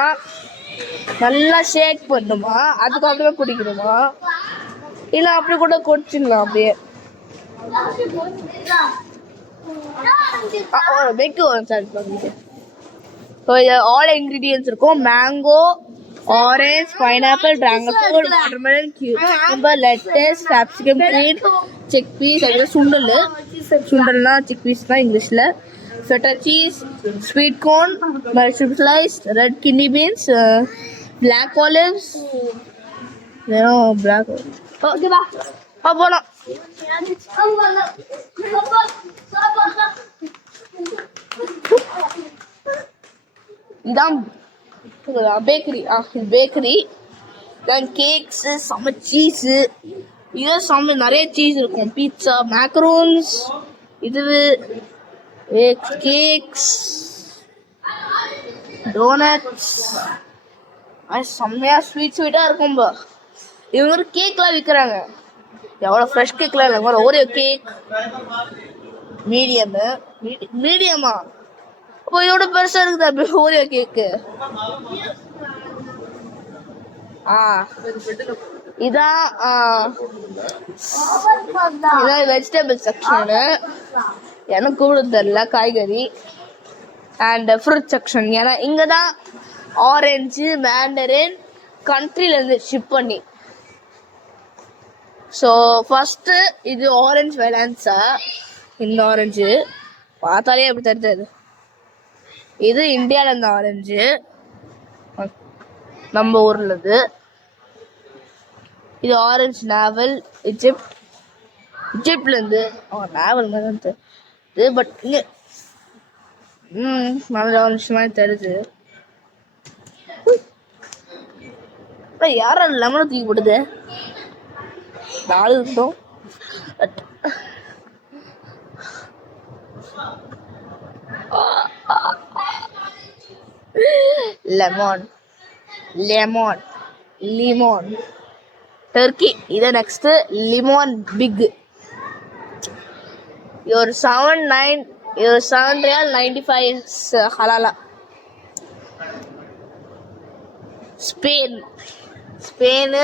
நல்லா ஷேக் பண்ணணுமா, அதுக்கப்புறமே குடிக்கணுமா, இல்லை அப்படி கூட குடிச்சிடலாம் அப்படியே. ஸோ இது ஆல் இன்க்ரீடியன்ஸ் இருக்கும். Mango, orange, pineapple, dragon fruit, watermelon, cucumber, lettuce, capsicum, green, chickpeas. அது சுண்டல்னா சிக் பீஸ் தான் இங்கிலீஷில். Feta cheese, sweet corn, mushroom slice, red kidney beans, black olives. Black போகலாம். இதான் பேக்கரி தான். கேக்ஸு, செம்ம சீஸு. இதெல்லாம் செம்ம நிறைய சீஸ் இருக்கும். பீட்சா, மேக்ரோன்ஸ், இது கேக்ஸ், டோனட்ஸ். செம்மையாக ஸ்வீட்டாக இருக்கும்பா. இவங்க ஒரு கேக்லாம் விற்கிறாங்க. எவ்வளோ ஃப்ரெஷ் கேக்லாம் இல்லை, ஒரே கேக் மீடியமா. அப்போ இதோட பெருசா இருக்குதா ஓரியோ கேக்கு? இதான் வெஜிடபிள் செக்ஷனு. எனக்கு கூட தெரியல, காய்கறி அண்ட் ஃப்ரூட் செக்ஷன். ஏன்னா இங்கே தான் ஆரஞ்சு, மேண்டரின் கண்ட்ரிலேருந்து ஷிப் பண்ணி. ஸோ ஃபஸ்ட்டு இது ஆரஞ்சு வெலான்ஸா. இந்த ஆரஞ்சு பார்த்தாலே அப்படி தெரிஞ்சது. இது இந்தியாவில் இருந்த ஆரஞ்சு, நம்ம ஊரில் இது. இது ஆரஞ்சு நாவல், இஜிப்ட்லேருந்து. நாவல் மாதிரி தான் இது, பட் இங்கே நல்ல ஆரஞ்சு மாதிரி தெரியுது. யாரும் லெமனை தூக்கி போடுது 4 நிமிஷம். Lemon Turkey. இது நெக்ஸ்ட் லிமோன் பிக். ஒரு 7 ரியால் 95 ஹலாலா. Spain,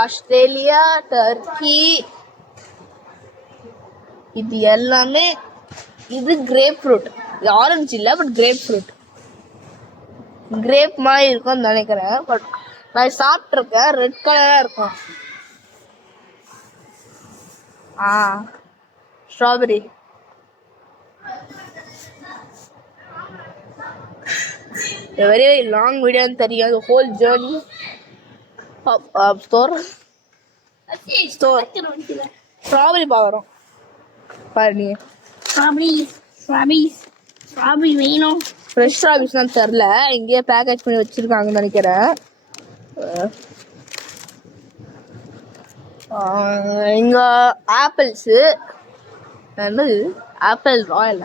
Australia, Turkey. இது எல்லாமே. இது கிரேப் ஃப்ரூட். இது ஆரஞ்சு இல்லை, பட் கிரேப் ஃப்ரூட். கிரேப் மாதிரி இருக்கும்னு நினைக்கிறேன், பட் நான் சாப்பிட்ருக்கேன், ரெட் கலரா இருக்கும். ஸ்ட்ராபெரி. வெரி வெரி லாங் வீடியோன்னு தெரியும். The whole journey of store. Strawberry பார்க்குறோம் பாரு நீ. ஸ்ட்ராபெரி வேணும். ஃப்ரெஷ் ஸ்ட்ராபெரிஸ் தான் தெரில, இங்கேயே பேக்கேஜ் பண்ணி வச்சிருக்காங்கன்னு நினைக்கிறேன். இங்க ஆப்பிள்ஸு என்னது ஆப்பிள் ராயல்.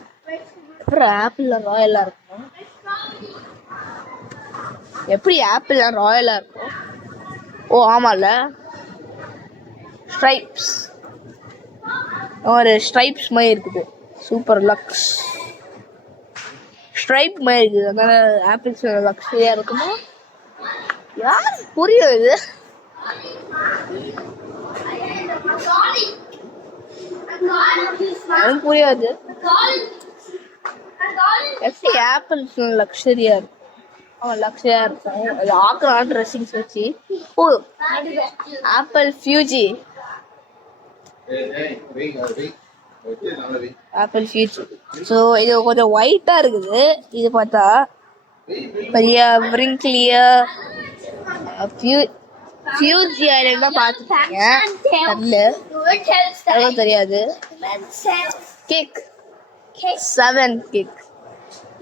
அப்புறம் ஆப்பிள் ராயலா இருக்கும். எப்படி ஆப்பிள் ராயலா இருக்கும்? ஓ ஆமால, ஸ்ட்ரைப்ஸ், ஒரு ஸ்ட்ரைப்ஸ் மாதிரி இருக்குது. சூப்பர் லக்ஸ் ஸ்ட்ரைப் மாதிரி இருக்குது. அதனால ஆப்பிள்ஸ் லக்ஸரியா இருக்குமா? யார் புரியுது? எனக்கு புரியாது. எப்படி ஆப்பிள்ஸ் லக்ஸரியா இருக்கும்? லக்ஸரியா இருக்கும். அது ஆக்கலாம் ட்ரெஸ்ஸிங்ஸ் வச்சு. ஓ apple Fuji, apple Fuji. So இது கொஞ்சம் ஒயிட்டா இருக்குது. இது பார்த்தா பெரிய விரிங்கிலியா ஃபியூஜி ஐலண்ட் தான் பார்த்துருக்கீங்க. தெரியல, தெரியாது. Cake 7 cake.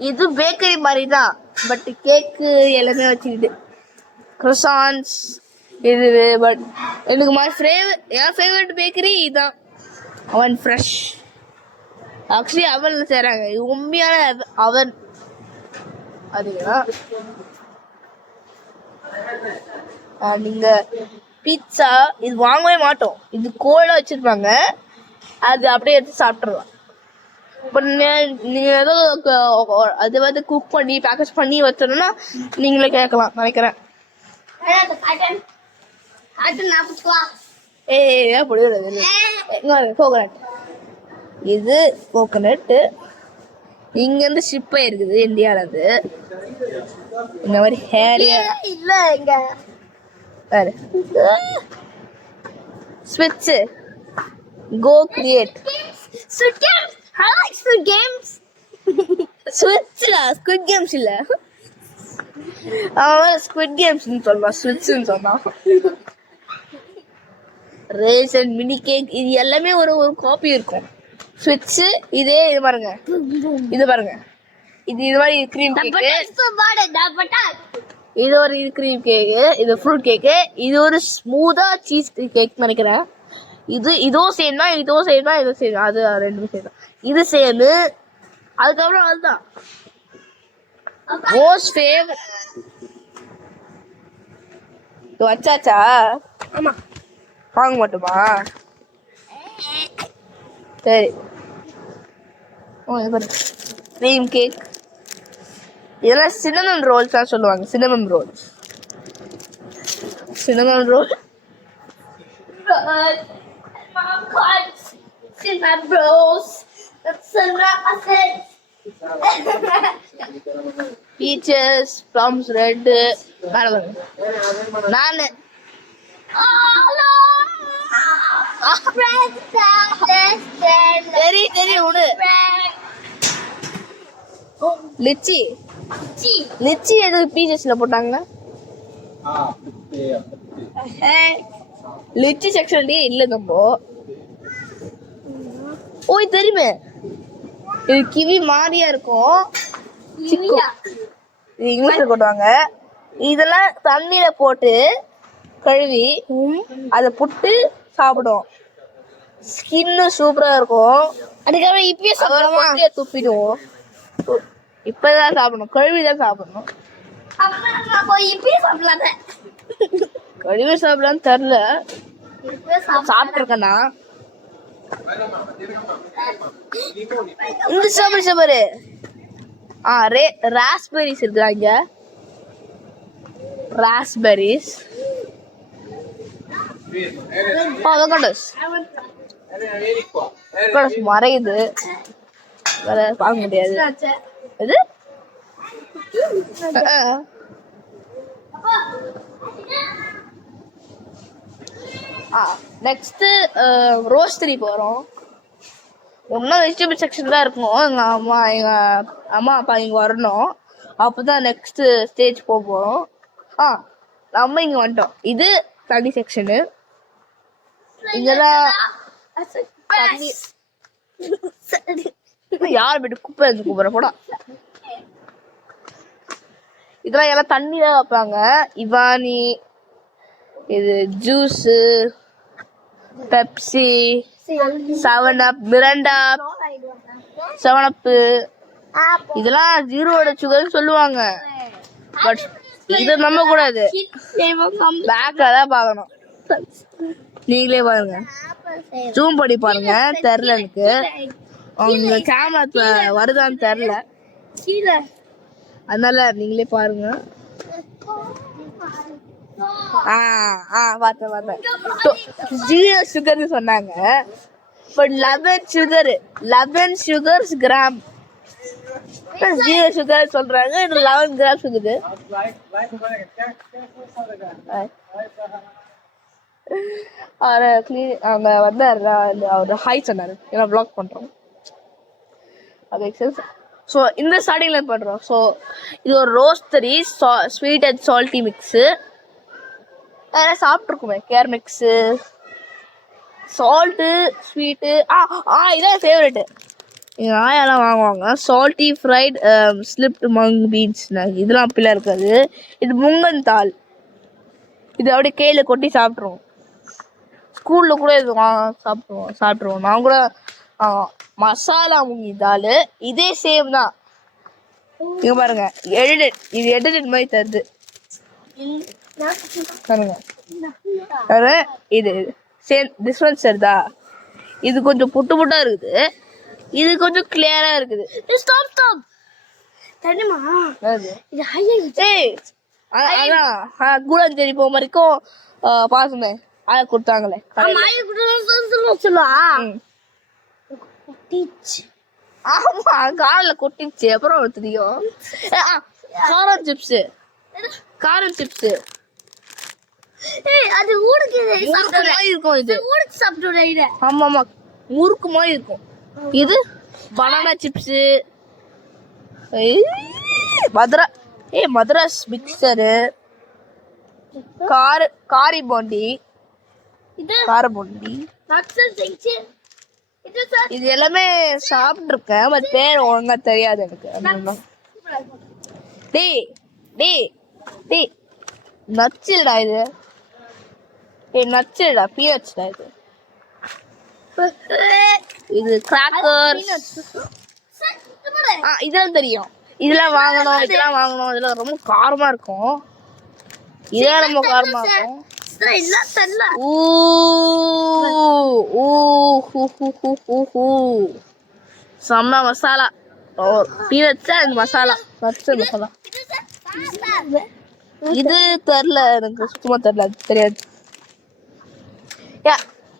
இது பேக்கரி மாதிரி தான், பட் கேக்கு எல்லாமே வச்சுக்கிட்டு croissants இது. பட் எனக்கு என் ஃபேவரட் பேக்கரி இதுதான். அவன் ஃப்ரெஷ். ஆக்சுவலி அவன்ல செய்கிறாங்க. இது உண்மையான அவன். அதுதான் நீங்கள் பீட்சா இது வாங்கவே மாட்டோம். இது கோல்டாக வச்சுருப்பாங்க, அது அப்படியே எடுத்து சாப்பிட்றலாம். பட் நீங்கள் ஏதோ அது வந்து குக் பண்ணி பேக்கேஜ் பண்ணி வச்சோன்னா நீங்களே கேட்கலாம் நினைக்கிறேன். கோகனட். இது கோகனட்டு இங்கேருந்து ஷிப் ஆயிருக்குது இந்தியாவிலேருந்து. இந்த மாதிரி ஹேரியா இல்லை இங்க வேறு ஸ்விட்சு கோ கிரியேட் ஸ்விட்ச்டா ஸ்குவிட் கேம்ஸ் இல்லை, அவன் ஸ்குவிட் கேம்ஸ்ன்னு சொல்லுவான், ஸ்விட்ச்னு சொன்னான். ரேஸ் அண்ட் மினி கேக் இது எல்லாமே ஒரு ஒரு காப்பி இருக்கும். ஸ்விட்சு இதே இது பாருங்க, இது பாருங்க, இது மாதிரி க்ரீம் கேக்கு, இது ஒரு இது க்ரீம் கேக்கு, இது ஃப்ரூட் கேக்கு, இது ஒரு ஸ்மூதா சீஸ் கேக் நினைக்கிறேன். இதுவும் சேம் தான், இதுவும் சேம் தான், இதுவும் சேம். அது ரெண்டுமே சேம் தான். இது சேமு. அதுக்கப்புறம் அதுதான் மோஸ்ட் ஃபேவரட். வச்சாச்சா? ஆமா. வாங்க மாட்டோமா? சரி. க்ரீம் கேக் இதெல்லாம் சின்னமன் ரோல்ஸ் தான் சொல்லுவாங்க. Cinnamon rolls, cinnamon roll. Peaches, plums, red. நானு சரி சரி விடு. லிச்சி, லிச்சி எது பீச்சஸ்ல போட்டாங்க? லிச்சி செக்ஷன்லயே இல்ல நம்ம. ஓய் தெரியுமே, இது கிவி மாதிரியா இருக்கும். இது இங்கிலீஷ்ல போட்டுவாங்க. இதெல்லாம் தண்ணியில போட்டு கழுவி அதை புட்டு சாப்பிடும். ஸ்கின்னு சூப்பரா இருக்கும். அதுக்கப்புறம் இப்பயே சாப்பிடுவோம், துப்பிடுவோம். இப்பதான் சாப்பிடணும், கழுவிதான் சாப்பிடணும். கழுவி சாப்பிடலான்னு தெரியல, சாப்பிட்டுருக்கேன்னா. இந்த சாப்பிடு ராஸ்பெரிஸ் இருக்குறாங்க. ராஸ்பெரிஸ் மறையுது, வேற பார்க்க முடியாது. இது நெக்ஸ்ட் ரோஸ்டரி போறோம். ஒன்னும் வெஜிடபிள் செக்ஷன் தான் இருக்கும். எங்க அம்மா அப்பா இங்க வரணும். அப்பதான் நெக்ஸ்ட் ஸ்டேஜ் போறோம். நம்ம இங்க வந்துட்டோம். இது தண்ணி செக்ஷனு. இங்கதான் தண்ணி. யார் வீட்டு குப்பை எடுத்து கூப்பிட போடா. இதெல்லாம் எல்லாம் தண்ணி தான் வைப்பாங்க. இவானி, இது ஜூஸு, பெப்சி, 7up, மிரண்டா, 7up, இதெல்லாம் ஜீரோட சுகர்னு சொல்லுவாங்க. பட் இதை நம்ப கூடாது. பேக்ல தான் பார்க்கணும். நீங்களே பாருங்க, ஜூம் பண்ணி பாருங்க. தெரியல எனக்கு, அவங்க கேமரா வருதான்னு தெரியல, அதனால நீங்களே பாருங்க. பார்த்தேன். ஜீரோ சுகர்னு சொன்னாங்க. But 11 sugars gram. Zero sugar சொல்றாங்க. இது 11 கிராம் இருக்குது. அவங்க வந்து அவர் ஹாய் சொன்னாரு. ஏன்னா வ்ளாக் பண்றோம். அது ஸோ இந்த ஸ்டார்டிங்ல பண்றோம். ஸோ இது ஒரு roastery sweet and salty mix. நிறைய சாப்பிட்ருக்குமே. கேர் மிக்ஸு, சால்ட்டு, ஸ்வீட்டு. இதான் ஃபேவரெட்டு. எங்கள் ஆயெல்லாம் வாங்குவாங்க. Salty fried split mung beans. இதெல்லாம் அப்படிலாம் இருக்காது. இது முங்கன் தால். இது அப்படியே கையில் கொட்டி சாப்பிட்ருவோம். ஸ்கூலில் கூட இது சாப்பிட்ருவோம். நான் கூட மசாலா முங்கி தால். இதே சேம் தான். இங்கே பாருங்க, இது எடிட்டட் மாதிரி தருது பாருங்க. இது சேம் டிஃப்ரென்ஸ் வருதா? இது கொஞ்சம் புட்டு புட்டா இருக்குது. இது கொஞ்சம் கிளியரா இருக்குது. கூடாஞ்சேரி போக வரைக்கும் பாசமே ஆய கொடுத்தாங்களே. ஆமா, காலில் கொட்டிச்சு. அப்புறம் தெரியும். காரம் சிப்ஸு. அது இருக்கும். இது ஆமா முறுக்கு மாதிரி இருக்கும். இது பனானா சிப்ஸு. மதராஸ் மிக்சரு, காரி போண்டி, கார போண்டி. இது எல்லாமே சாப்பிட்டுருக்கேன். பட் பேர் ஒழுங்கா தெரியாது எனக்கு. டேய் நட்ஸ்டா இது. நட்ஸ்டா, பீனட்ஸ்டா இது. இது கிராக்கர்ஸ். இதெல்லாம் தெரியும். இதெல்லாம் வாங்கணும். இதெல்லாம் ரொம்ப காரமா இருக்கும். இதெல்லாம் ரொம்ப காரமா இருக்கும். செம்ம masala. Peanuts and masala. Nuts masala. இது தெரில, எனக்கு சுத்தமா தெரியாது.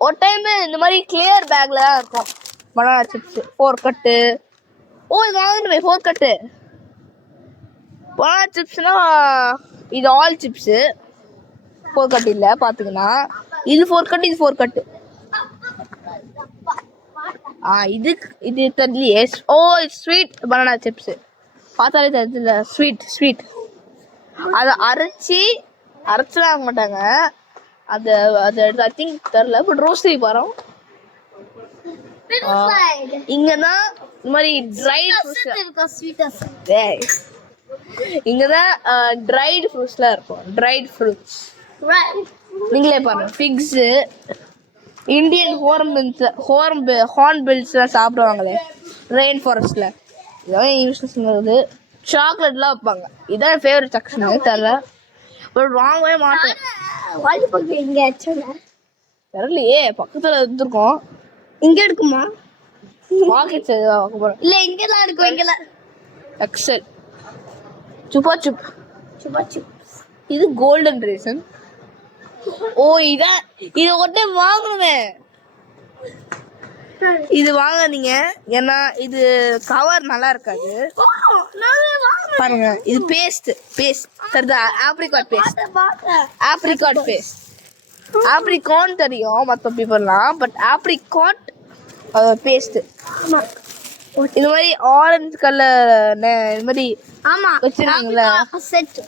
ஒரு டைம் இந்த மாதிரி கிளியர் பேக்ல தான் இருக்கும் பனானா சிப்ஸ். 4 கட்டு. இது வாங்கணுமே 4 கட்டு. பனானா சிப்ஸ்னா இது ஆல் சிப்ஸு. 4 கட்டு இல்லை பார்த்துக்கண்ணா. இது 4 கட்டு, இது 4 கட்டு. இது தெரியலையே. இது ஸ்வீட் பனானா சிப்ஸு. பார்த்தாலே தெரிஞ்சல. ஸ்வீட் அதை அரைச்சலாம் வாங்க மாட்டாங்க. அது ஐ திங்க் தெரில. பட் ரோஸ்டரி போகிறோம். இங்கதான் இந்த மாதிரி ட்ரைட் ஃப்ரூட்ஸ். இங்கதான் ட்ரைட் ஃப்ரூட்ஸ்லாம் இருக்கும். ட்ரைட் ஃப்ரூட்ஸ் நீங்களே பாருங்க. ஃபிக்ஸு, இந்தியன் ஹார்ன்பில்ஸ்லாம் சாப்பிடுவாங்களே ரெயின் ஃபாரஸ்ட்ல. இதெல்லாம் யூஸ்லெஸ்ங்கிறது. சாக்லேட்லாம் வைப்பாங்க. இதான் என் ஃபேவரட் செக்ஷன். தெரியல, பட் வாங்கவே மாட்டேன். தெரியலையே, பக்கத்துல இருந்திருக்கோம். இங்க இருக்குமா? பாக்கெட்ஸ் இல்ல, இங்கதான் இருக்கும். இங்கலாம் எக்ஸல், சுப்பா சுப். இது கோல்டன் ரேசன். இதை ஒட்டே வாங்கணுமே. இது வாங்காதீங்க, ஏன்னா இது கவர் நல்லா இருக்காது. பாருங்க, இது பேஸ்ட் தெரியுதா? Apricot paste. ஆப்ரிகான் தெரியும் மற்ற பீப்புள்லாம், பட் ஆப்ரிகாட் பேஸ்ட். இது மாதிரி ஆரஞ்சு கலர் இது மாதிரி ஆமா வச்சிருக்கீங்களா? செட்.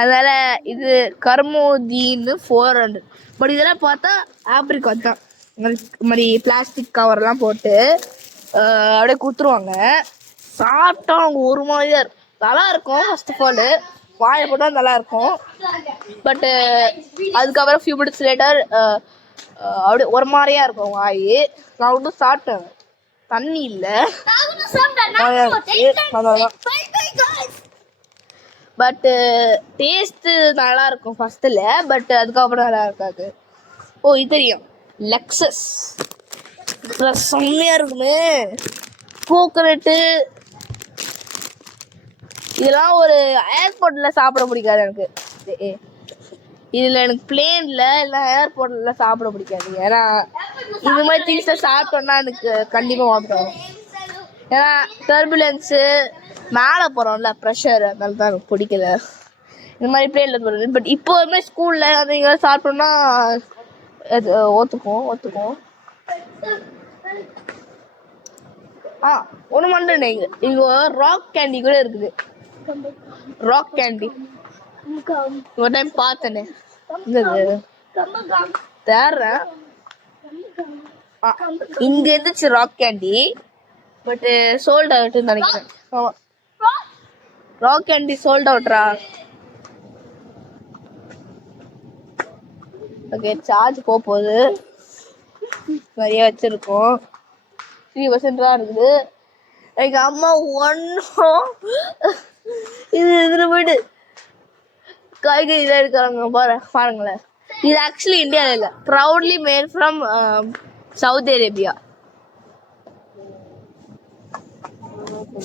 அதனால இது கர்மோதீன்னு 400. பட் இதெல்லாம் பார்த்தா ஆப்ரிகாட் தான். இந்த மாதிரி பிளாஸ்டிக் கவர்லாம் போட்டு அப்படியே கொடுத்துருவாங்க. சாப்பிட்டா அவங்க ஒரு மாதிரியா இருக்கும். நல்லா இருக்கும். ஃபர்ஸ்ட் ஆஃப் ஆல் வாயை போட்டால் நல்லா இருக்கும். பட்டு அதுக்கப்புறம் ஃபியூ மினிட்ஸ் லேட்டர் அப்படியே ஒரு மாதிரியா இருக்கும் வாய். நான் ஒன்றும் சாப்பிட்டேன், தண்ணி இல்லை. பட்டு டேஸ்ட்டு நல்லா இருக்கும் ஃபஸ்ட்டில், பட் அதுக்கப்புறம் நல்லா இருக்காது. ஓ இது தெரியும், லெக்ஸஸ். செம்மையாக இருக்குமே. கோகனட்டு இதெல்லாம் ஒரு ஏர்போர்ட்டில் சாப்பிட பிடிக்காது எனக்கு. இதில் எனக்கு பிளேனில் இல்லை ஏர்போர்ட்டில் சாப்பிட பிடிக்காது. ஏன்னா இது மாதிரி திங்ஸை சாப்பிட்டோன்னா எனக்கு கண்டிப்பாக வாமிட் வரும். ஏன்னா டர்புலன்ஸு மேலே போகிறோம்ல, ப்ரெஷர், அதனால தான் எனக்கு பிடிக்கல இந்த மாதிரி பிளேனில் போகிறது. பட் இப்போதுமே ஸ்கூலில் அது இங்கே சாப்பிட்டோன்னா அது ஒத்துக்கும். ஒன்று மட்டும் இங்கே ராக் கேண்டி கூட இருக்குது. ராக் கேண்டி ஒரு டைம் பார்த்தேனே, தேர்றேன். இங்கே இருந்துச்சு ராக் கேண்டி, பட் சோல்ட் அவுட்னு நினைக்கிறேன். ஆமாம், ராக் கேண்டி சோல்ட் அவுட்ரா. ஓகே, சார்ஜ் போகுது. நிறைய வச்சிருக்கோம். 3% தான் இருக்குது. எங்கள் அம்மா ஒன்றும் இது போயிட்டு காய்கறி இதாக எடுக்கிறாங்க பாருங்களேன். இது ஆக்சுவலி இந்தியாவில் இல்லை, proudly mat from Saudi Arabia.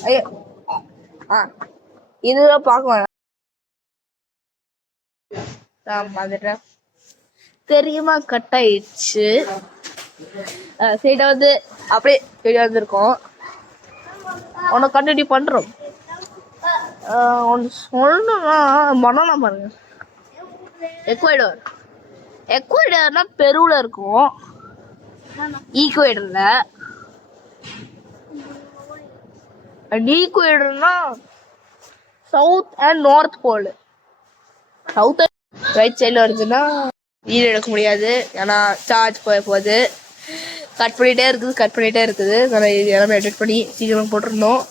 ஐயோ இதுதான் பார்க்க வேணாம், நான் பார்த்துட்டேன். தெரியுமா, கட் ஆயிடுச்சு. சைடா வந்து அப்படியே வெளியே வந்திருக்கோம். உனக்கு கண்டினியூ பண்ணுறோம். ஒன்று சொல்லணும்னா பனானா பாருங்க. எக்வைடர்னா பெருவில் இருக்கும், ஈக்குவேடரில். ஈக்குவேடர்னா south and north pole. South right சைடில் வருதுன்னா வீடு எடுக்க முடியாது, ஏன்னா சார்ஜ் போகுது. கட் பண்ணிகிட்டே இருக்குது. நான் இது எல்லாமே எடிட் பண்ணி சீக்கிரம் போட்டிருந்தோம்.